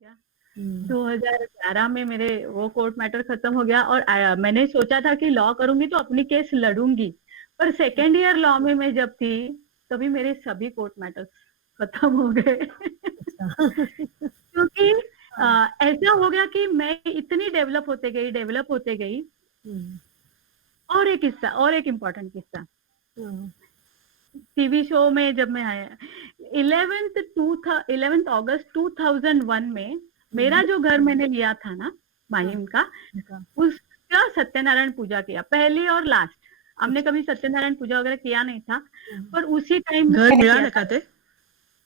गया। हम्म, 2011 में मेरे वो कोर्ट मैटर खत्म हो गया और मैंने सोचा था कि लॉ करूंगी तो अपनी केस लड़ूंगी, पर सेकेंड ईयर लॉ में मैं जब थी तभी मेरे सभी कोर्ट मैटर्स खत्म हो गए। अच्छा। क्योंकि हाँ, ऐसा हो गया कि मैं इतनी डेवलप होते गई। हम्म, और एक किस्सा, और एक इम्पोर्टेंट किस्सा, हाँ, टीवी शो में जब मैं आया 11 अगस्त 2001 में, मेरा हम्म, जो घर मैंने लिया था ना हाँ, माहिम का, उनका, उसका सत्यनारायण पूजा किया, पहली और लास्ट। हमने अच्छा, कभी सत्यनारायण पूजा वगैरह किया नहीं था, हाँ, पर उसी टाइम घर मैंने किया मिळालं था। का ते?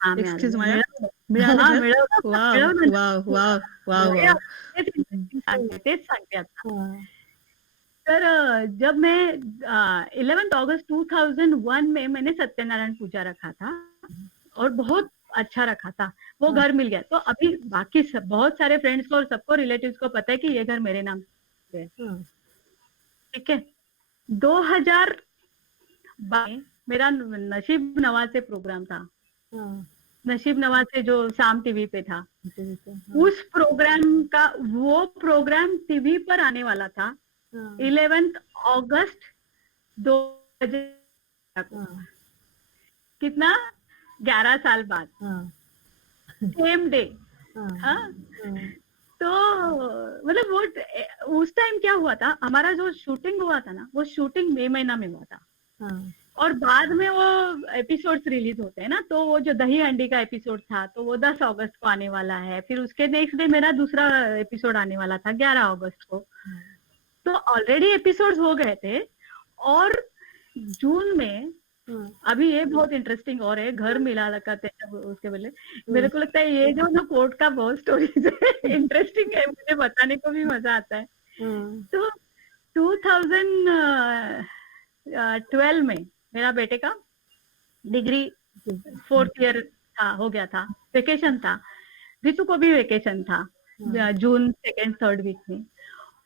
हाँ एक्सक्यूज माया, मिळालं, मिळालं हाँ घर? मिळवलं, वाव मिळवलं ना. वाव वाव वाव ते वाव. तेच interesting सांगते, तेच सांगते आता. हाँ, तर जब मैं 11 अगस्त 2001 में मैंने सत्यनारायण पूजा रखा था और बहुत अच्छा रखा था, वो हाँ, घर मिल गया। तो अभी बाकी सब बहुत सारे फ्रेंड्स को और सबको रिलेटिव्स को पता है कि ये घर मेरे नाम पे है, हाँ, ठीक है। 2022 में मेरा नसीब नवाज से प्रोग्राम था, हाँ, नसीब नवाज से जो शाम टीवी पे था, ठीक है, हाँ, उस प्रोग्राम का वो प्रोग्राम टीवी पर आने वाला था हाँ, 11 अगस्त 2000 को। हाँ, कितना, 11 साल बाद, हाँ, सेम डे। हाँ, हाँ, हाँ, तो मतलब वो उस टाइम क्या हुआ था, हमारा जो शूटिंग हुआ था ना, वो शूटिंग मई महीना में हुआ था, हाँ, और बाद में वो एपिसोड्स रिलीज होते हैं ना, तो वो जो दही हंडी का एपिसोड था तो वो 10 अगस्त को आने वाला है, फिर उसके नेक्स्ट डे मेरा दूसरा एपिसोड आने वाला था 11 अगस्त को। तो ऑलरेडी एपिसोड्स हो गए थे, और जून में, हाँ, अभी ये बहुत इंटरेस्टिंग और है, घर मिला लगाते हैं जब उसके पहले, मेरे को लगता है ये जो ना कोर्ट का बहुत स्टोरीज है इंटरेस्टिंग है, मुझे बताने को भी मजा आता है। हाँ, तो 2012 में मेरा बेटे का डिग्री ठीक है, 4th ईयर था, हो गया था, वेकेशन था, ऋतु को भी वेकेशन था, हाँ, जून 2nd-3rd वीक में।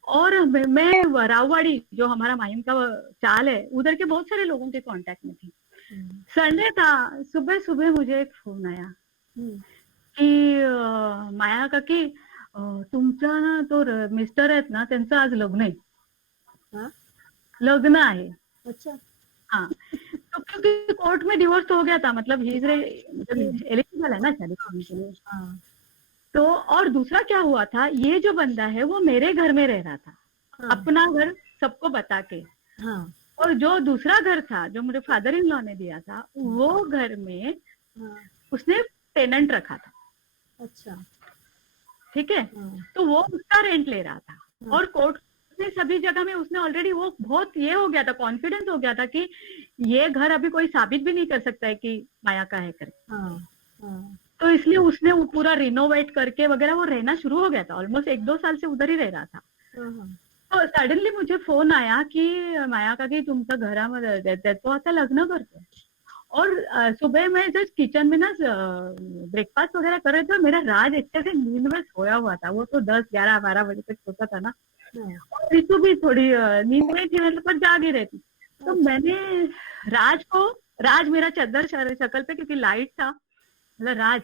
और मैं राववाड़ी जो हमारा माहिम का चाल है, उधर के बहुत सारे लोगों के कांटेक्ट में थी। हम्म, संडे था, सुबह सुबह मुझे एक फोन आया हम्म, की माया काकी, तुमचा ना तो मिस्टर आहेत ना, त्यांचं आज लग्न आहे, हाँ, लग्न आहे। अच्छा, हाँ, तो क्योंकि कोर्ट में डिवोर्स तो हो गया था, मतलब ही मतलब एलिजिबल है ना शादी करने के लिए। हाँ, तो और दूसरा क्या हुआ था, ये जो बंदा है वो मेरे घर में रह रहा था, हाँ, अपना घर सबको बता के। हाँ, और जो दूसरा घर था जो मुझे फादर इन लॉ ने दिया था, वो घर में हाँ, उसने टेनेंट रखा था, अच्छा, ठीक है। हाँ, तो वो उसका रेंट ले रहा था, हाँ, और कोर्ट में सभी जगह में उसने ऑलरेडी, वो बहुत ये हो गया था, कॉन्फिडेंस हो गया था कि ये घर अभी कोई साबित भी नहीं कर सकता है कि माया का है करके। हाँ, हाँ, तो इसलिए उसने वो पूरा रिनोवेट करके वगैरह वो रहना शुरू हो गया था, ऑलमोस्ट 1-2 साल से उधर ही रह रहा था। हाँ, हाँ, तो सडनली मुझे फोन आया की माया काकी तुमचं घरामध्ये तो आता लग्न करतोय। और सुबह मैं जस्ट किचन में ना ब्रेकफास्ट वगैरह कर रहे थे, मेरा राज अच्छे से नींद में सोया हुआ था, वो तो 10, 11, 12 बजे तक सोता था ना, हाँ, और ऋतु भी थोड़ी नींद में थी, मतलब पर जागी रहती। तो अच्छा, मैंने राज को, राज मेरा चद्दर शक्ल पे क्योंकि लाइट था, मतलब राज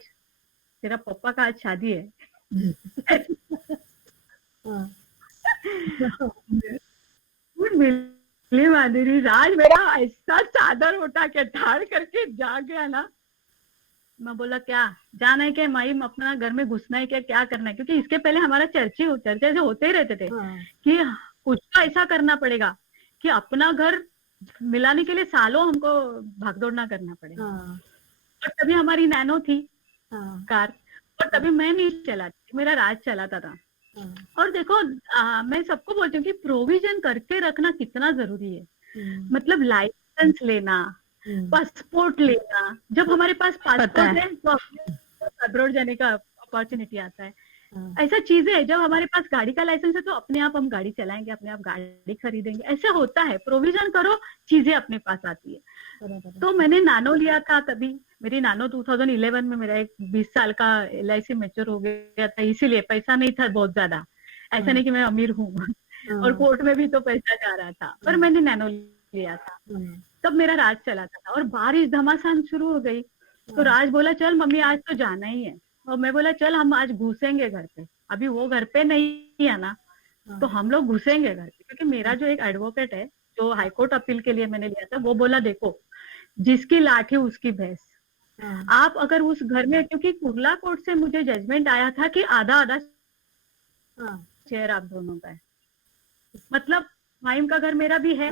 तेरा पप्पा का आज शादी है। हाँ, मिली माधुरी, राज मेरा ऐसा चादर उठा के ठाड़ करके जाग गया ना। मैं बोला क्या जाना है क्या माई, अपना घर में घुसना है क्या, क्या करना है, क्योंकि इसके पहले हमारा चर्चे ऐसे होते ही रहते थे हाँ, कि कुछ तो ऐसा करना पड़ेगा कि अपना घर मिलाने के लिए सालों हमको भागदौड़ ना करना पड़े। हाँ, और तभी हमारी नैनो थी हाँ, कार, और तभी मैं नहीं चलाती, मेरा राज चलाता था। हाँ, और देखो मैं सबको बोलती हूँ कि प्रोविजन करके रखना कितना जरूरी है, मतलब लाइसेंस लेना, पासपोर्ट लेना, जब हमारे पास पता पासपोर्ट है. है तो अब्रॉड जाने का अपॉर्चुनिटी आता है। हाँ, ऐसा चीजें है, जब हमारे पास गाड़ी का लाइसेंस है तो अपने आप हम गाड़ी चलाएंगे, अपने आप गाड़ी खरीदेंगे, ऐसा होता है, प्रोविजन करो, चीजें अपने पास आती है। बराबर है, तो मैंने नानो लिया था, तभी मेरी नानो 2011 में, मेरा एक 20 साल का LIC मैच्योर हो गया था, इसीलिए पैसा नहीं था बहुत ज्यादा, ऐसा हाँ, नहीं कि मैं अमीर हूँ और हाँ, कोर्ट में भी तो पैसा जा रहा था, पर मैंने नैनो लिया था। हाँ, तब मेरा राज चलाता था और बारिश घमासान शुरू हो गई, तो हाँ, राज बोला चल मम्मी आज तो जाना ही है। और मैं बोला चल हम आज घुसेंगे घर पे, अभी वो घर पे नहीं है ना, तो हाँ हम लोग घुसेंगे घर पे, क्योंकि मेरा जो एक एडवोकेट है जो हाईकोर्ट अपील के लिए मैंने लिया था, वो बोला देखो जिसकी लाठी उसकी भैंस, हाँ आप अगर उस घर में, क्योंकि कुर्ला कोर्ट से मुझे जजमेंट आया था कि आधा आधा हाँ शेयर आप दोनों का है, मतलब माइम का घर मेरा भी हाँ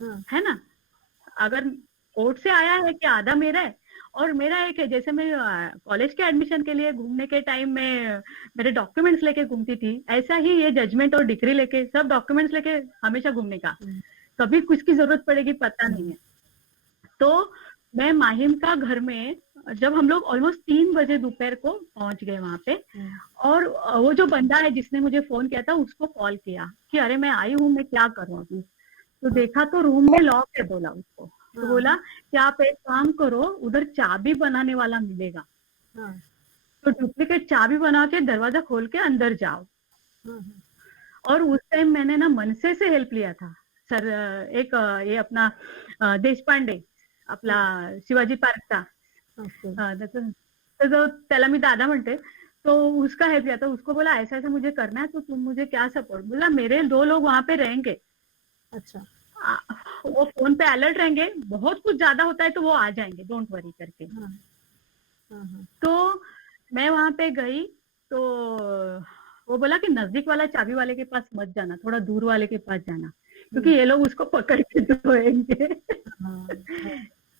हाँ है ना, अगर कोर्ट से आया है कि आधा मेरा है, और मेरा एक है, जैसे मैं कॉलेज के एडमिशन के लिए घूमने के टाइम में मेरे डॉक्यूमेंट्स लेके घूमती थी, ऐसा ही ये जजमेंट और डिग्री लेके सब डॉक्यूमेंट्स लेके हमेशा घूमने का, हम्म, कभी कुछ की जरूरत पड़ेगी पता नहीं है। तो मैं माहिम का घर में, जब हम लोग ऑलमोस्ट 3 बजे दोपहर को पहुंच गए वहां पे, हम्म, और वो जो बंदा है जिसने मुझे फोन किया था उसको कॉल किया कि अरे मैं आई हूँ, मैं क्या करूँ अभी, तो देखा तो रूम में लॉक है, बोला उसको, तो हाँ बोला कि आप एक काम करो, उधर चाबी बनाने वाला मिलेगा, हाँ तो डुप्लीकेट चाबी बना के दरवाजा खोल के अंदर जाओ। हाँ और उस टाइम मैंने ना मनसे से हेल्प लिया था सर, एक ये अपना देश पांडे, आपला शिवाजी पार्कचा, ओके तो त्याला मी दादा म्हणते, तो उसका हेल्प लिया था, उसको बोला ऐसा ऐसा मुझे करना है, तो तुम मुझे क्या सपोर्ट, बोला मेरे 2 लोग वहां पे रहेंगे, अच्छा आ, वो फोन पे अलर्ट रहेंगे, बहुत कुछ ज्यादा होता है तो वो आ जाएंगे, डोंट वरी करके। हाँ हाँ हाँ तो मैं वहां पे गई, तो वो बोला कि नजदीक वाला चाबी वाले के पास मत जाना, थोड़ा दूर वाले के पास जाना, क्योंकि ये लोग उसको पकड़ के धोएंगे। हाँ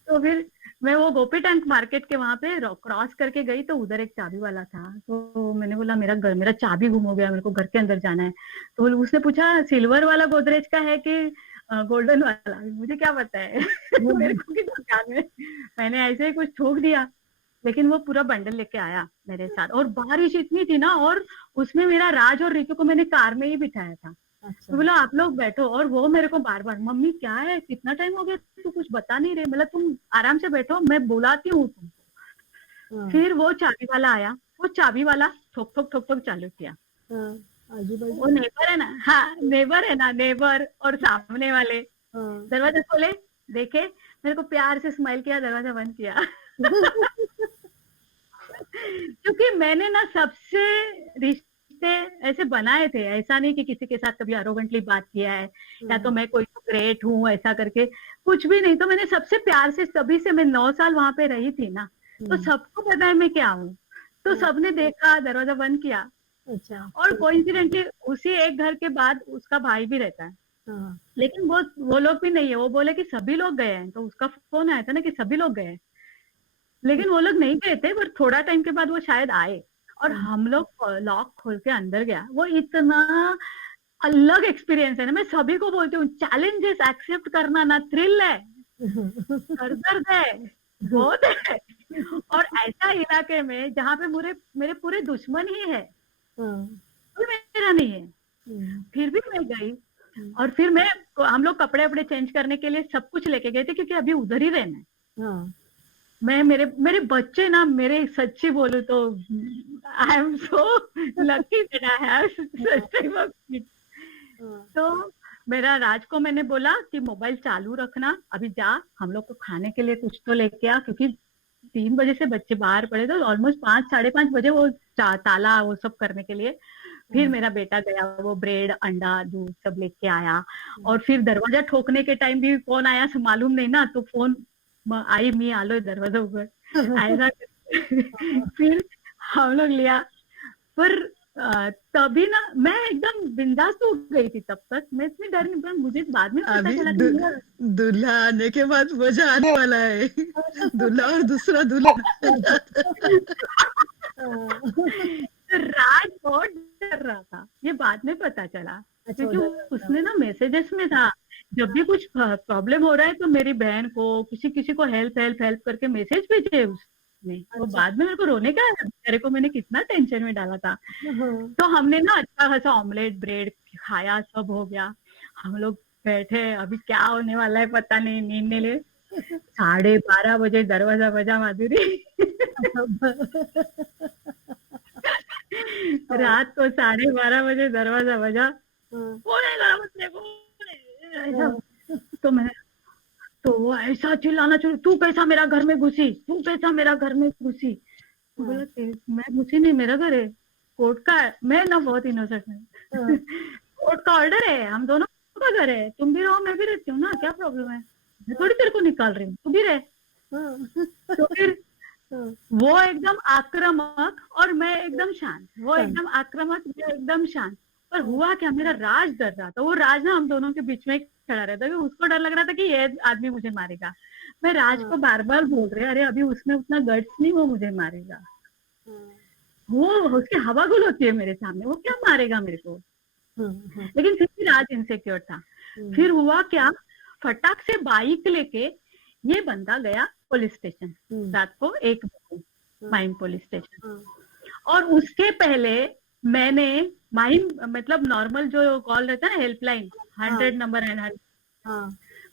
तो फिर मैं वो गोपी टैंक मार्केट के वहां पे क्रॉस करके गई, तो उधर एक चाबी वाला था, तो मैंने बोला मेरा चाबी गुम हो गया, मेरे को घर के अंदर जाना है, तो उसने पूछा सिल्वर वाला गोदरेज का है कि गोल्डन वाला, मुझे क्या पता है। मेरे को कितना ध्यान में, मैंने ऐसे ही कुछ ठोक दिया, लेकिन वो पूरा बंडल लेके आया मेरे साथ, और बारिश इतनी थी ना, और उसमें मेरा राज और रितु को मैंने कार में ही बिठाया था, तो अच्छा बोला आप लोग बैठो, और वो मेरे को बार बार मम्मी क्या है, कितना टाइम हो गया, तू कुछ बता नहीं रहे, मतलब तुम आराम से बैठो, मैं बुलाती हूँ तुमको। हाँ फिर वो चाबी वाला आया, वो चाबी वाला ठोक ठोक ठोक ठोक चालू किया, हाँ आजू बाजू वो नेबर है ना, हाँ नेबर है ना, नेबर और सामने वाले, हाँ दरवाजा खोले, देखे, मेरे को प्यार से स्माइल किया, दरवाजा बंद किया। क्योंकि मैंने ना सबसे रिश्ते ऐसे बनाए थे, ऐसा नहीं कि किसी के साथ कभी अरोगेंटली बात किया है, या तो मैं कोई ग्रेट हूँ ऐसा करके, कुछ भी नहीं, तो मैंने सबसे प्यार से, तभी से मैं 9 साल वहां पे रही थी ना, तो हम्म, सबको पता है मैं क्या हूँ, तो हाँ, सबने देखा, दरवाजा बंद किया। अच्छा और कोइंसिडेंटली उसी एक घर के बाद उसका भाई भी रहता है, हाँ लेकिन वो लोग भी नहीं है, वो बोले कि सभी लोग गए हैं, तो उसका फोन आया था ना कि सभी लोग गए हैं, लेकिन वो लोग नहीं गए थे, पर थोड़ा टाइम के बाद वो शायद आए, और हम लोग लॉक खोल के अंदर गया, वो इतना अलग एक्सपीरियंस है ना, मैं सभी को बोलती हूँ चैलेंजेस एक्सेप्ट करना ना थ्रिल है, दर्द है, बहुत है, और ऐसा इलाके में जहाँ पे मेरे मेरे पूरे दुश्मन ही है, हाँ कोई मेरा नहीं है, हम्म, फिर भी मैं गई, हम्म, और फिर हम लोग कपड़े वपड़े चेंज करने के लिए सब कुछ लेके गए थे, क्योंकि अभी उधर ही रहना है। हाँ मैं मेरे मेरे बच्चे ना, मेरे सच्ची बोलूं तो I am so lucky that I have such type of kid. हाँ तो मेरा राज को मैंने बोला कि मोबाइल चालू रखना, अभी जा हम लोग को खाने के लिए कुछ तो लेके आ, क्योंकि 3 बजे से बच्चे बाहर पड़े थे, ऑलमोस्ट 5 साढ़े 5 बजे वो ताला वो सब करने के लिए, फिर हाँ मेरा बेटा गया, वो ब्रेड अंडा दूध सब लेके आया, हम्म, और फिर दरवाजा ठोकने के टाइम भी कौन आया मालूम नहीं ना, तो फोन आई मी आलो दरवाजा ऊपर, ऐसा फिर हम लोग लिया, पर तभी ना मैं एकदम बिंदास हो गई थी, तब तक मैं इतनी डर नहीं, पर मुझे बाद में पता अभी चला कि मेरा दूल्हा आने के बाद मजा आने वाला है। दूल्हा और दूसरा दुल्हन। हाँ, तो राज बहुत डर रहा था, ये बाद में पता चला, अच्छा क्योंकि उधर उसने ना मैसेजेस में था, जब भी कुछ प्रॉब्लम हो रहा है तो मेरी बहन को किसी किसी को हेल्प हेल्प हेल्प करके मैसेज भेजे उसने, तो अच्छा बाद में मेरे को रोने का आया, मेरे को मैंने कितना टेंशन में डाला था। हाँ तो हमने ना अच्छा खासा ऑमलेट ब्रेड खाया, सब हो गया, हम लोग बैठे, अभी क्या होने वाला है पता नहीं, नींद ने ले, 12:30 बजे दरवाजा बजा माधुरी। रात को 12:30 बजे दरवाजा बजा, हाँ कौन है घर में, कौन है? ऐसा, हाँ तो मैं, तो वो ऐसा चिल्लाना शुरू, तू कैसा मेरा घर में घुसी, तू कैसा मेरा घर में घुसी, बोला मैं मुझे नहीं, मेरा घर है, कोर्ट का है। मैं ना बहुत इनोसेंट है, कोर्ट का ऑर्डर है, हम दोनों का घर है, तुम भी रहो मैं भी रहती हूँ ना, क्या प्रॉब्लम है, मैं थोड़ी तेरे को निकाल रही हूँ, तू भी रह। तो फिर वो एकदम आक्रामक और मैं एकदम शांत, वो एकदम आक्रामक, मैं एकदम शांत। पर हुआ क्या, मेरा राज डर रहा था, वो राज ना हम दोनों के बीच में खड़ा रहता था, उसको डर लग रहा था कि ये आदमी मुझे मारेगा। मैं राज को बार बार बोल रही, अरे अभी उसमें उतना गट्स नहीं, वो मुझे मारेगा, वो उसकी हवा गुल होती है मेरे सामने, वो क्या मारेगा मेरे को। लेकिन फिर भी राज इनसिक्योर था। फिर हुआ क्या, फटाक से बाइक लेके ये बंदा गया पुलिस स्टेशन, रात को 1 बजे माइम पुलिस स्टेशन। और उसके पहले मैंने माइम मतलब नॉर्मल जो कॉल रहता है ना, हेल्पलाइन 100 नंबर है,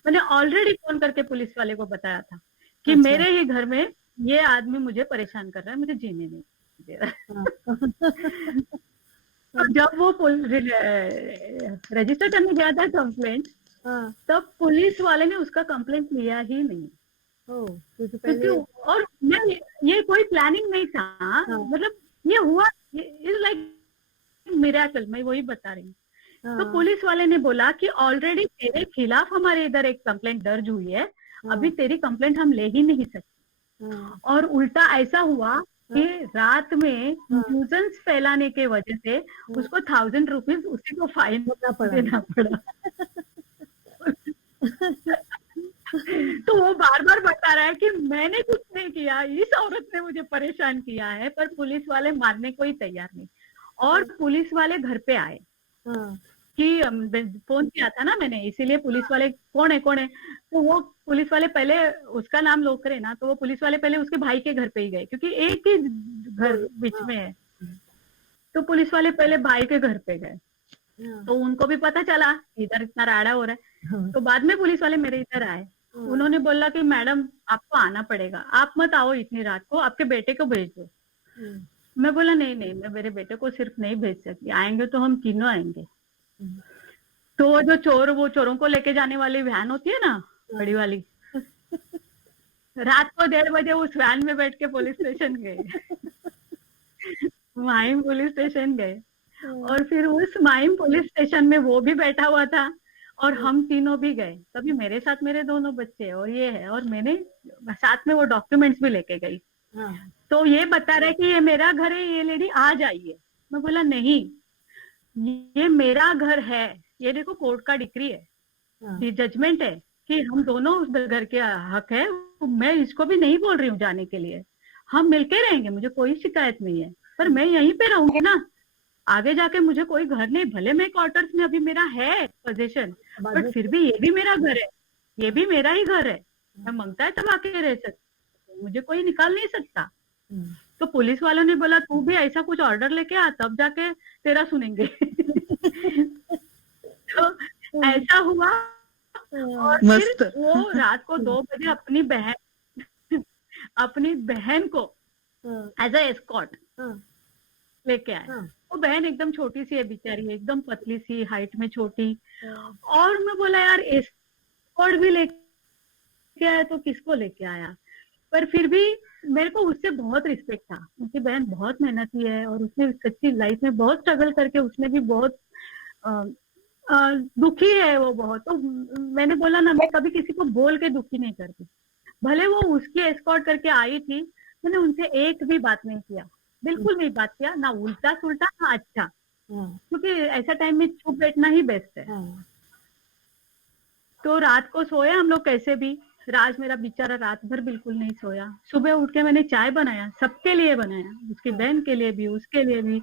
मैंने ऑलरेडी फोन करके पुलिस वाले को बताया था कि मेरे ही घर में ये आदमी मुझे परेशान कर रहा है, मुझे जीने नहीं दे रहा। तो जब वो रजिस्टर करने गया था कंप्लेंट, तब पुलिस वाले ने उसका कंप्लेंट लिया ही नहीं। क्योंकि और मैं ये कोई प्लानिंग नहीं था, मतलब ये हुआ, इज लाइक मिरेकल, मैं वही बता रही हूँ। तो पुलिस वाले ने बोला कि ऑलरेडी तेरे खिलाफ हमारे इधर एक कंप्लेंट दर्ज हुई है, अभी तेरी कंप्लेंट हम ले ही नहीं सकते। और उल्टा ऐसा हुआ कि रात में न्यूजेंस फैलाने के वजह से उसको 1000 रुपीज उसी को फाइन देना पड़ा। तो वो बार बार बता रहा है कि मैंने कुछ नहीं किया, इस औरत ने मुझे परेशान किया है, पर पुलिस वाले मानने को ही तैयार नहीं। और पुलिस वाले घर पे आए कि फोन किया था ना मैंने, इसीलिए पुलिस वाले कौन है, तो वो पुलिस वाले पहले, उसका नाम लोकरे ना, तो वो पुलिस वाले पहले उसके भाई के घर पे ही गए, क्योंकि एक ही घर बीच में है। तो पुलिस वाले पहले भाई के घर पे गए, तो उनको भी पता चला इधर इतना राड़ा हो रहा है। तो बाद में पुलिस वाले मेरे इधर आए, उन्होंने बोला कि मैडम आपको आना पड़ेगा, आप मत आओ इतनी रात को, आपके बेटे को भेज दो। मैं बोला नहीं, मैं मेरे बेटे को सिर्फ नहीं भेज सकती, आएंगे तो हम तीनों आएंगे। तो वो जो वो चोरों को लेके जाने वाली वैन होती है ना, बड़ी वाली, रात को 1:30 बजे उस वैन में बैठ के पुलिस स्टेशन गए, माहिम पुलिस स्टेशन गए। और फिर उस माहिम पुलिस स्टेशन में वो भी बैठा हुआ था और हम तीनों भी गए। तभी मेरे साथ मेरे दोनों बच्चे और ये है, और मैंने साथ में वो डॉक्यूमेंट्स भी लेके गई। तो ये बता रहा है कि ये मेरा घर है, ये लेडी आ जाइए। मैं बोला नहीं, ये मेरा घर है, ये देखो कोर्ट का डिक्री है, ये जजमेंट है कि हम दोनों उस घर के हक है, मैं इसको भी नहीं बोल रही हूँ जाने के लिए, हम मिलके रहेंगे, मुझे कोई शिकायत नहीं है, पर मैं यहीं पे रहूंगी ना, आगे जाके मुझे कोई घर नहीं, भले मैं क्वार्टर्स में अभी मेरा है पोजीशन, बट फिर भी ये भी मेरा घर है, ये भी मेरा ही घर है, मैं मांगता है तब आके रह सकती, मुझे कोई निकाल नहीं सकता। तो पुलिस वालों ने बोला तू भी ऐसा कुछ ऑर्डर लेके आ, तब जाके तेरा सुनेंगे। तो ऐसा हुआ। और मस्त। फिर वो रात को 2 बजे अपनी बहन को एज ए एस्कॉर्ट लेके आए। वो बहन एकदम छोटी सी है बेचारी, एकदम पतली सी, हाइट में छोटी। और मैं बोला यार एस्कॉर्ट भी लेके आया तो किसको लेके आया, पर फिर भी मेरे को उससे बहुत रिस्पेक्ट था, उनकी बहन बहुत मेहनती है और उसने सच्ची लाइफ में बहुत स्ट्रगल करके, उसने भी बहुत दुखी है वो बहुत। तो मैंने बोला ना, मैं कभी किसी को बोल के दुखी नहीं करती, भले वो उसकी एस्कॉर्ट करके आई थी, मैंने उनसे एक भी बात नहीं किया, बिल्कुल नहीं बात किया, ना उल्टा सुल्टा ना अच्छा, क्योंकि ऐसा टाइम में चुप बैठना ही बेस्ट है। तो रात को सोए हम लोग कैसे भी, राज मेरा बेचारा रात भर बिल्कुल नहीं सोया। सुबह उठ के मैंने चाय बनाया, सबके लिए बनाया, उसकी बहन के लिए भी, उसके लिए भी।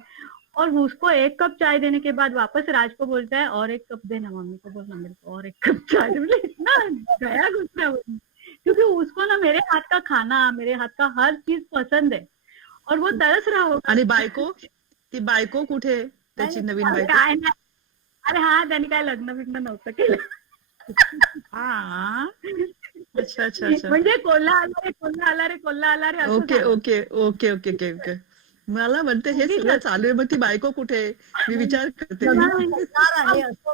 और उसको 1 कप चाय देने के बाद वापस राज को बोलता है और 1 कप देना, मम्मी को बोलना मेरे को और 1 कप चाय दे। इतना गया गुस्सा, क्योंकि उसको ना मेरे हाथ का खाना, मेरे हात का हर चीज पसंद आहे और वो तरस रहा होगा। आणि बायको, ती बायको कुठे, त्याची नवीन बायको? काय नाही, अरे हा त्यांनी काय लग्न बिग्न नव्हतं केलं। हा, अच्छा अच्छा अच्छा, म्हणजे कोल्हा आला रे असं ओके झालं. Okay okay okay okay okay. मला म्हणते हे सगळं चालू आहे, मग ती बायको कुठे? मी विचार करते.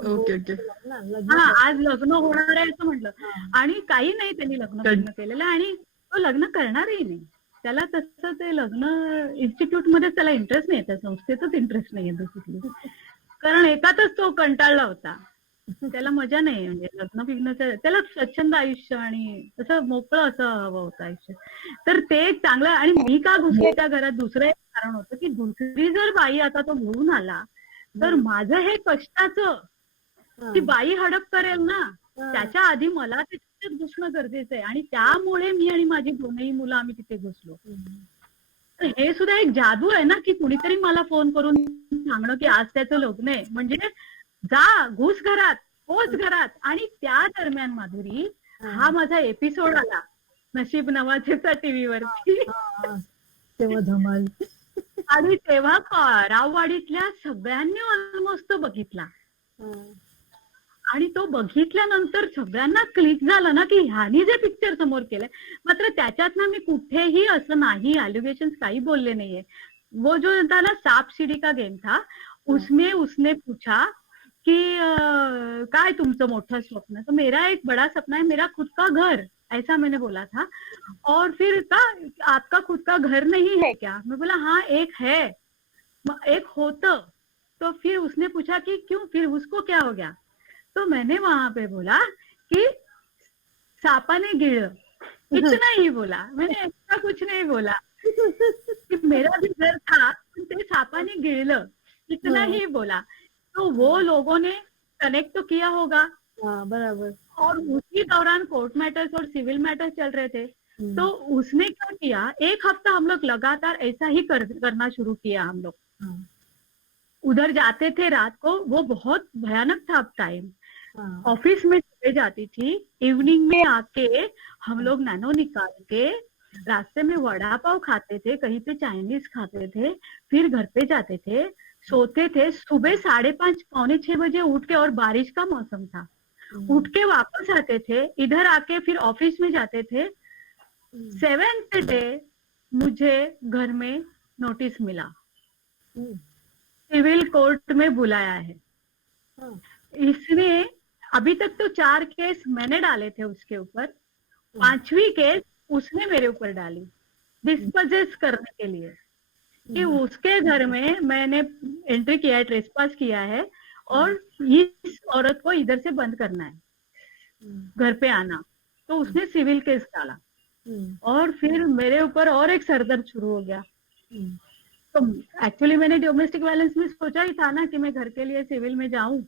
Okay okay. हा, आज लग्न होणार आहे असं म्हटलं, आणि काही नाही त्यांनी लग्न केलेलं आणि तो लग्न करणारही नाही, त्याला तसं ते लग्न इन्स्टिट्यूट मध्ये त्याला इंटरेस्ट नाही, त्या संस्थेतच इंटरेस्ट नाहीये बेसिकली. कारण एकातच तो कंटाळला होता. त्याला मजा नाही, म्हणजे लग्न बिग्नचं त्याला स्वच्छंद आयुष्य आणि असं मोकळं असं हवं होतं आयुष्य. तर ते एक चांगलं. आणि मी का घुसले त्या घरात, दुसरं एक कारण होतं की दुसरी जर बाई आता तो घेऊन आला तर माझं हे कष्टाचं ती बाई हडप करेल ना, त्याच्या आधी मला त्याच्यात घुसणं गरजेचं आहे. आणि त्यामुळे मी आणि माझी दोनही मुलं आम्ही तिथे घुसलो. तर हे सुद्धा एक जादू आहे ना, की कुणीतरी मला फोन करून सांगणं की आज त्याचं लग्न आहे, म्हणजे जा घुस घरात, पोच घरात. आणि त्या दरम्यान माधुरी हा माझा एपिसोड आला नशीब नवाझेचा टीव्ही वरती. तेव्हा धमाल. आणि तेव्हा राववाडीतल्या सगळ्यांनी ऑलमोस्ट तो बघितला. आणि तो बघितल्यानंतर सगळ्यांना क्लिक झालं ना की ह्यानी जे पिक्चर समोर केलंय. मात्र त्याच्यात ना मी कुठेही असं नाही अलिगेशन काही बोलले नाहीये. वो जो था ना सांप सीढ़ी का गेम था, उसमें उसने पूछा कि काय तुमचं मोठं स्वप्न, तो मेरा एक बड़ा सपना है मेरा खुद का घर, ऐसा मैंने बोला था. और फिर का आपका खुद का घर नहीं है क्या, मैं बोला हाँ एक है, एक होतं. तो फिर उसने पूछा कि क्यों, फिर उसको क्या हो गया. तो मैंने वहां पे बोला कि सांपा ने गिळलं, इतना ही बोला मैंने, एक्स्ट्रा कुछ नहीं बोला. कि मेरा भी घर था पण ते सांपाने गिळलं, इतना ही बोला. तो वो लोगों ने कनेक्ट तो किया होगा. बराबर. और उसी दौरान कोर्ट मैटर्स और सिविल मैटर्स चल रहे थे. तो उसने क्या किया, एक हफ्ता हम लोग लगातार ऐसा ही करना शुरू किया. हम लोग उधर जाते थे रात को, वो बहुत भयानक था टाइम. ऑफिस में चले जाती थी, इवनिंग में आके हम लोग नैनो निकाल के रास्ते में वड़ा पाव खाते थे, कहीं पे चाइनीज खाते थे, फिर घर पे जाते थे, सोते थे. सुबह 5:30 पौने 6 बजे उठ के, और बारिश का मौसम था, उठ के वापस आते थे, इधर आके फिर ऑफिस में जाते थे. 7th डे मुझे घर में नोटिस मिला, सिविल कोर्ट में बुलाया है. इसने अभी तक तो 4 केस मैंने डाले थे उसके ऊपर, 5वीं केस उसने मेरे ऊपर डाली डिस्पोजेस करने के लिए कि उसके घर में मैंने एंट्री किया है, ट्रेसपास किया है, और इस औरत को इधर से बंद करना है, घर पे आना. तो उसने सिविल केस डाला. और फिर मेरे ऊपर और एक सरदर्द शुरू हो गया. तो एक्चुअली मैंने डोमेस्टिक वायलेंस में सोचा ही था ना कि मैं घर के लिए सिविल में जाऊं,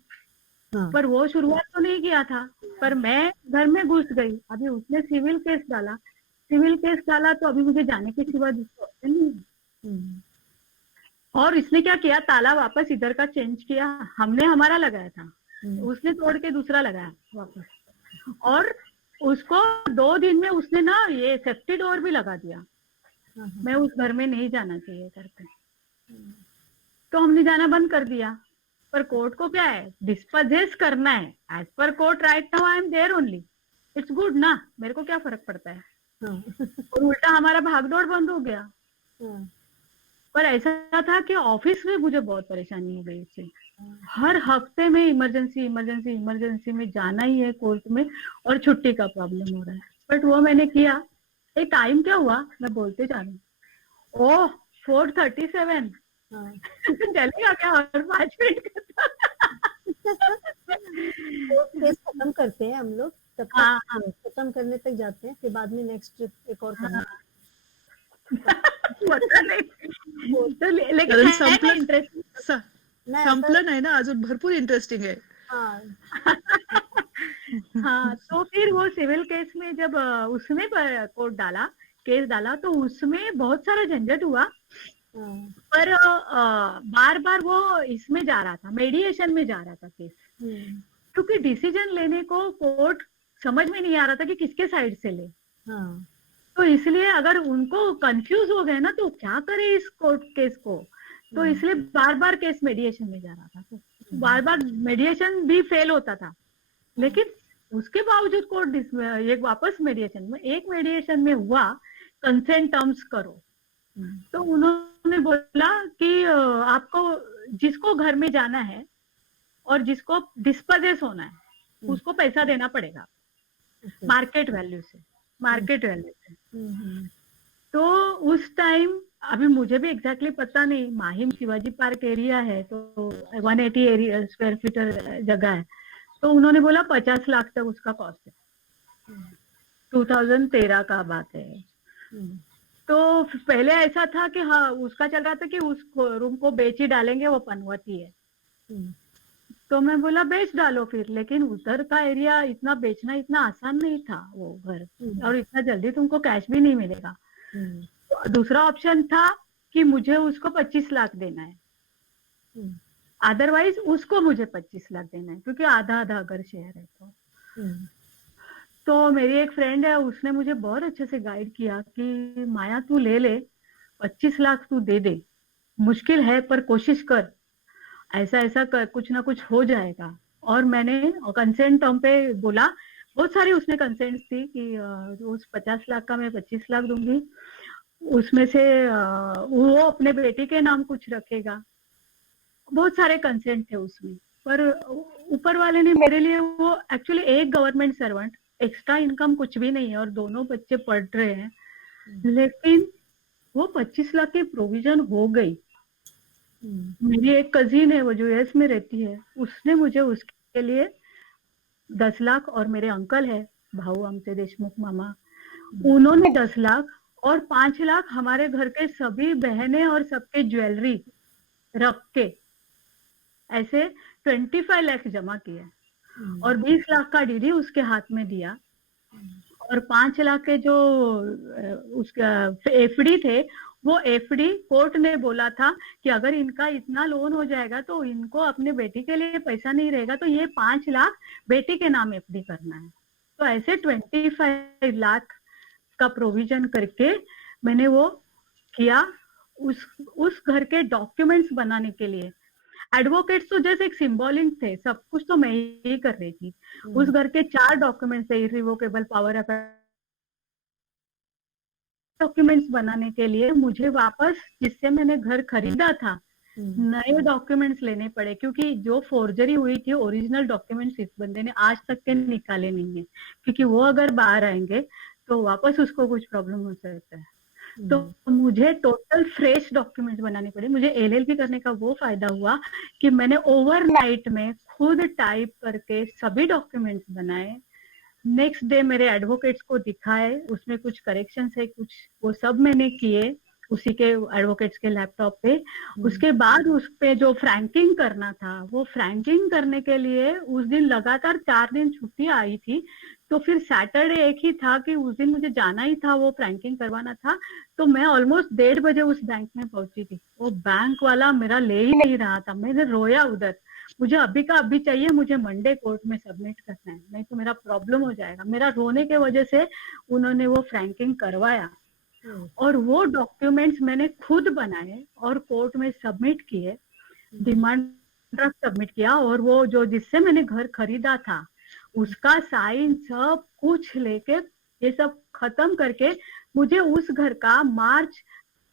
पर वो शुरुआत तो नहीं किया था, पर मैं घर में घुस गई. अभी उसने सिविल केस डाला तो अभी मुझे जाने के सिवा दूसरा ऑप्शन नहीं है. और इसने क्या किया, ताला वापस इधर का चेंज किया. हमने हमारा लगाया था, उसने तोड़ के दूसरा लगाया वापस. और उसको 2 दिन में उसने ना ये सेफ्टी डोर भी लगा दिया. मैं उस घर में नहीं जाना चाहिए करके, तो हमने जाना बंद कर दिया. पर कोर्ट को क्या है, डिस्पोजेस करना है. As per court right now I am there only, it's good ना, मेरे को क्या फर्क पड़ता है. और उल्टा हमारा भागदौड़ बंद हो गया. पर ऐसा था कि ऑफिस में मुझे बहुत परेशानी हो गई इससे. हर हफ्ते में इमरजेंसी में जाना ही है कोर्ट में, और छुट्टी का प्रॉब्लम हो रहा है. बट वो मैंने किया. एक टाइम क्या हुआ, मैं बोलते जा रही हूँ, ओह 4:37 चलेगा क्या, और 5 मिनट केस खत्म करते हैं हम लोग, तब तक खत्म करने तक जाते हैं, फिर बाद में नेक्स्ट एक और करना. पता नाही, लेकिन संपलं नाही ना अजून, भरपूर इंटरेस्टिंग आहे. हाँ, तो फिर वो सिविल केस में जब उसमें केस डाला तो उसमें बहुत सारा झंझट हुआ. पर बार बार वो इसमें जा रहा था, मेडिएशन में जा रहा था केस, क्योंकि डिसीजन लेने को कोर्ट समझ में नहीं आ रहा था कि किसके साइड से ले. तो इसलिए अगर उनको कंफ्यूज हो गए ना तो क्या करे इस कोर्ट केस को, तो इसलिए बार बार केस मेडिएशन में जा रहा था. तो बार बार मेडिएशन भी फेल होता था, लेकिन उसके बावजूद कोर्ट एक वापस मेडिएशन में हुआ, कंसेंट टर्म्स करो. तो उन्होंने बोला कि आपको जिसको घर में जाना है और जिसको डिस्पोजेस होना है उसको पैसा देना पड़ेगा मार्केट वैल्यू से. तो उस टाइम, अभी मुझे भी एग्जैक्टली पता नहीं, माहिम शिवाजी पार्क एरिया है तो 180 एरिया स्क्वायर फीट जगह है, तो उन्होंने बोला 50 लाख तक उसका कॉस्ट है। 2013 का बात है। तो पहले ऐसा था कि हाँ, उसका चल रहा था कि उस रूम को बेच ही डालेंगे, वो पनवती है। तो मैं बोला बेच डालो फिर, लेकिन उधर का एरिया इतना बेचना इतना आसान नहीं था वो घर, और इतना जल्दी तुमको कैश भी नहीं मिलेगा। तो दूसरा ऑप्शन था कि मुझे उसको 25 लाख देना है, अदरवाइज उसको मुझे 25 लाख देना है, क्योंकि आधा आधा अगर शेयर है तो मेरी एक फ्रेंड है, उसने मुझे बहुत अच्छे से गाइड किया कि माया तू ले ले, 25 लाख तू दे दे, मुश्किल है पर कोशिश कर, ऐसा ऐसा कर, कुछ ना कुछ हो जाएगा। और मैंने कंसेंट टर्म पे बोला, बहुत सारी उसने कंसेंट थी कि उस 50 लाख का मैं 25 लाख दूंगी, उसमें से वो अपने बेटी के नाम कुछ रखेगा, बहुत सारे कंसेंट थे उसमें। पर ऊपर वाले ने मेरे लिए, वो एक्चुअली एक गवर्नमेंट सर्वेंट, एक्स्ट्रा इनकम कुछ भी नहीं है और दोनों बच्चे पढ़ रहे हैं, लेकिन वो 25 लाख की प्रोविजन हो गई। मेरी एक कजिन है, वो जो यूएस में रहती है, उसने मुझे उसके लिए 10 लाख, और मेरे अंकल है भाऊ आमचे देशमुख मामा, उन्होंने 10 लाख और 5 लाख हमारे घर के सभी बहनें और सबके ज्वेलरी रख के ऐसे 25 लाख जमा किए, और 20 लाख का डीडी उसके हाथ में दिया, और 5 लाख के जो उसका एफडी थे, वो एफडी कोर्ट ने बोला था कि अगर इनका इतना लोन हो जाएगा तो इनको अपने बेटी के लिए पैसा नहीं रहेगा, तो ये 5 लाख बेटी के नाम एफडी करना है। तो ऐसे 25 लाख का प्रोविजन करके मैंने वो किया। उस घर के डॉक्यूमेंट्स बनाने के लिए एडवोकेट्स तो जैसे एक सिंबॉलिक थे, सब कुछ तो मैं ही कर रही थी। उस घर के 4 डॉक्यूमेंट्स थे, इरिवोकेबल पावर ऑफ डॉक्यूमेंट्स बनाने के लिए मुझे वापस, जिससे मैंने घर खरीदा था, नए डॉक्यूमेंट्स लेने पड़े, क्योंकि जो फोर्जरी हुई थी, ओरिजिनल डॉक्यूमेंट्स इस बंदे ने आज तक के निकाले नहीं है, क्योंकि वो अगर बाहर आएंगे तो वापस उसको कुछ प्रॉब्लम हो सकता है। तो मुझे टोटल फ्रेश डॉक्यूमेंट्स बनाने पड़े। मुझे एलएलबी करने का वो फायदा हुआ कि मैंने ओवरनाइट में खुद टाइप करके सभी डॉक्यूमेंट्स बनाए, नेक्स्ट डे मेरे एडवोकेट्स को दिखाए, उसमें कुछ करेक्शंस है कुछ, वो सब मैंने किए उसी के एडवोकेट्स के लैपटॉप पे। उसके बाद उस पे जो फ्रैंकिंग करना था, वो फ्रैंकिंग करने के लिए उस दिन लगातार 4 दिन छुट्टी आई थी, तो फिर सैटरडे एक ही था कि उस दिन मुझे जाना ही था, वो फ्रैंकिंग करवाना था। तो मैं ऑलमोस्ट 1:30 बजे उस बैंक में पहुंची थी। वो बैंक वाला मेरा ले ही नहीं रहा था, मैंने रोया उधर, मुझे अभी का अभी चाहिए, मुझे मंडे कोर्ट में सबमिट करना है, नहीं तो मेरा प्रॉब्लम हो जाएगा। मेरा रोने के वजह से उन्होंने वो फ्रैंकिंग करवाया, और वो डॉक्यूमेंट्स मैंने खुद बनाए और कोर्ट में सबमिट किए, डिमांड ड्राफ्ट सबमिट किया, और वो जो जिससे मैंने घर खरीदा था उसका साइन सब कुछ लेके, ये सब खत्म करके मुझे उस घर का मार्च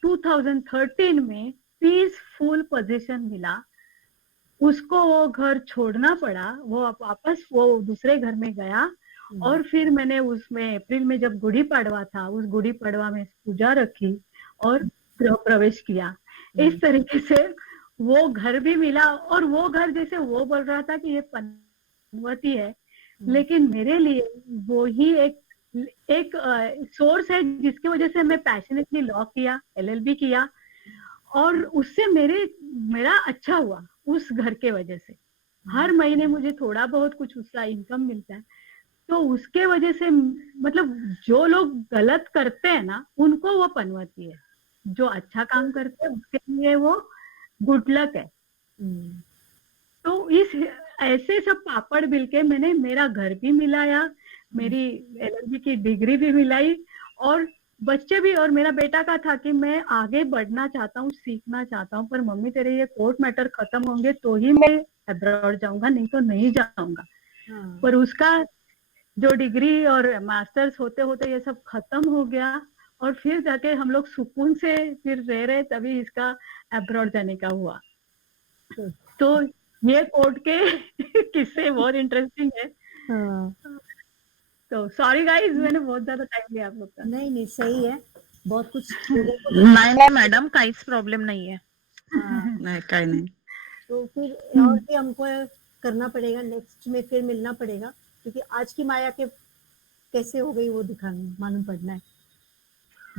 2013 में पीसफुल पोजीशन मिला। उसको वो घर छोड़ना पड़ा, वो वापस वो दूसरे घर में गया, और फिर मैंने उसमें अप्रैल में जब गुड़ी पड़वा था, उस गुड़ी पड़वा में पूजा रखी और गृह प्रवेश किया। इस तरीके से वो घर भी मिला, और वो घर जैसे वो बोल रहा था कि ये पनवती है, लेकिन मेरे लिए वो ही एक सोर्स है जिसकी वजह से मैं पैशनेटली लॉ किया, एलएलबी किया, और उससे मेरा अच्छा हुआ उस घर के वजह से। हर महीने मुझे थोड़ा बहुत कुछ उसका इनकम मिलता है। तो उसके वजह से मतलब जो लोग गलत करते हैं ना, उनको वो पनवती है, जो अच्छा काम करते हैं उसके लिए वो गुड लक है। तो इस ऐसे सब पापड़ बिल के मैंने मेरा घर भी मिलाया, मेरी एलएलबी की डिग्री भी मिलाई, और बच्चे भी, और मेरा बेटा का था कि मैं आगे बढ़ना चाहता हूँ, सीखना चाहता हूँ, पर मम्मी तेरे ये कोर्ट मैटर खत्म होंगे तो ही मैं अब्रॉड जाऊंगा, नहीं तो नहीं जाऊंगा। पर उसका जो डिग्री और मास्टर्स होते होते ये सब खत्म हो गया, और फिर जाके हम लोग सुकून से फिर रह रहे, तभी इसका अब्रॉड जाने का हुआ। तो ये कोर्ट के किस्से बहुत इंटरेस्टिंग है। तो सॉरी गाइस, मैंने बहुत ज्यादा टाइम लिया आप लोग का। नहीं नहीं, सही है। बहुत कुछ लोगों को नाही नाही मॅडम, काहीच प्रॉब्लेम नाहीये. हाँ, नाही काय नाही. तो फिर और भी हमको करना पड़ेगा, नेक्स्ट में फिर मिलना पड़ेगा, क्योंकि आज की माया के कैसे हो गई वो दिखाना मालूम पड़ना है,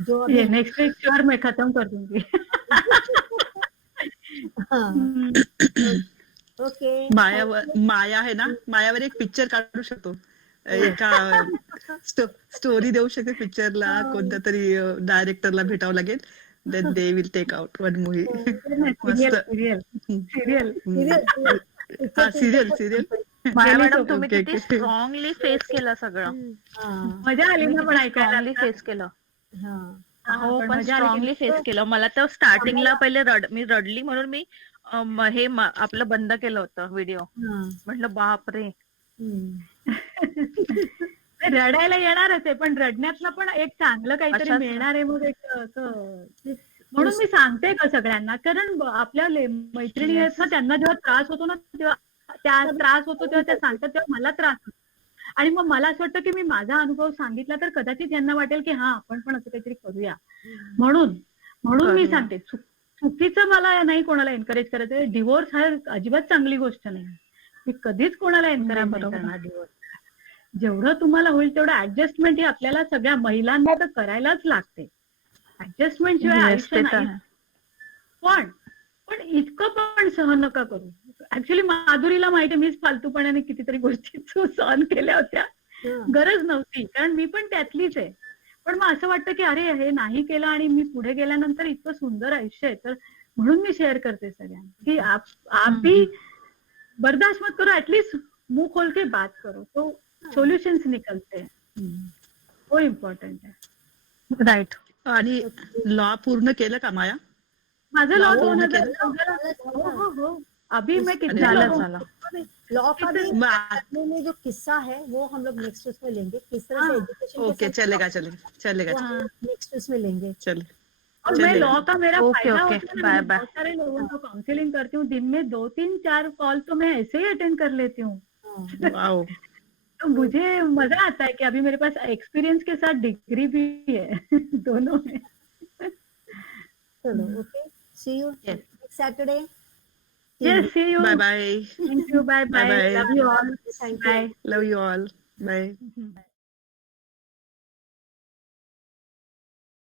जो अभी ये नेक्स्ट वीक श्योर मैं खत्म कर दूंगी. हाँ, हम्म. ओके, माया आहे ना, मायावर एक पिक्चर काढू शकतो. एका स्टोरी देऊ शकते पिक्चरला, कोणत्या तरी डायरेक्टरला भेटावं लागेल. Then they will take out one movie. Serial serial serial. हा सिरियल. मॅडम okay, तुम्ही किती okay. स्ट्रॉंगली फेस केलं सगळं. हाँ, मजा आली ना पण ऐकायला. स्ट्रॉंगली फेस केलं. हाँ, हो पण पण मजा आली स्ट्रॉंगली की फेस केलं. मला तर स्टार्टिंगला पहिले मी रडली म्हणून मी आपलं बंद केलं होतं व्हिडिओ. हाँ, म्हटलं बापरे. हम्म, रडायला येणारच आहे, पण रडण्यातलं पण एक चांगलं काहीतरी अच्छा. मिळणार आहे. मग एक असं म्हणून मी सांगते का सगळ्यांना, कारण आपल्या मैत्रिणी आहेत ना, त्यांना जेव्हा त्रास होतो ना, तेव्हा त्या त्रास होतो तेव्हा त्या सांगतात, तेव्हा मला त्रास होतो. आणि मग मला असं वाटतं की मी माझा अनुभव सांगितला तर कदाचित यांना वाटेल की हा आपण पण असं काहीतरी करूया. म्हणून मी करूया. सांगते, चुकीचं मला नाही कोणाला एनकरेज करायचं. डिवोर्स हा अजिबात चांगली गोष्ट नाही. मी कधीच कोणाला एनकरेज नाही बरोबर. करणार डिवोर्स. जेवढं तुम्हाला होईल तेवढं ऍडजस्टमेंट ही आपल्याला सगळ्या महिलांना तर करायलाच लागते. ऍडजस्टमेंट शिवाय Yes, आयुष्य ते तर नाही. आहे. पण इतकं पण सहन नका करू. ऍक्च्युली माधुरीला माहितीये, मीच फालतूपणाने कितीतरी गोष्टी सहन केल्या होत्या. हाँ, गरज नव्हती, कारण मी पण त्यातलीच आहे. पण मग असं वाटतं की अरे हे नाही केलं आणि मी पुढे गेल्यानंतर इतकं सुंदर आयुष्य आहे. तर म्हणून मी शेअर करते सगळ्यांना की आप भी बर्दाश्त मत करो, एटलीस्ट मुंह खोल के बात करो, तो सोल्यूशंस निकलते हैं. हम्म, वो इम्पॉर्टंट है. राईट. आणि लॉ पूर्ण केलं का माया? माझं लॉ पूर्ण 2014. हो. अभी मैं कितना झालं लोगों- झालं. लॉ का भी मा- करने में जो किस्सा है वो हम लोग नेक्स्ट उसमें लेंगे, किस तरह से हाँ, एजुकेशन ओके, चलेगा. नेक्स्ट उसमें लेंगे. और मैं चलेगा. लॉ का मेरा ओके, फायदा ओके. होता है ना, बाय, मैं बाय. बहुत सारे लोगों को काउंसलिंग करती हूँ. दिन में 2-3-4 कॉल तो मैं ऐसे ही अटेंड कर लेती हूँ. हाँ, वाव. तो मुझे मजा आता है कि अभी मेरे पास एक्सपीरियंस के साथ डिग्री भी है. दोनों में. चलो, okay, see you Yes. Next Saturday. Yes, see you. Bye bye. Thank you. Bye bye. Bye-bye. Love you all. Thank you. Bye. Love you all. Bye.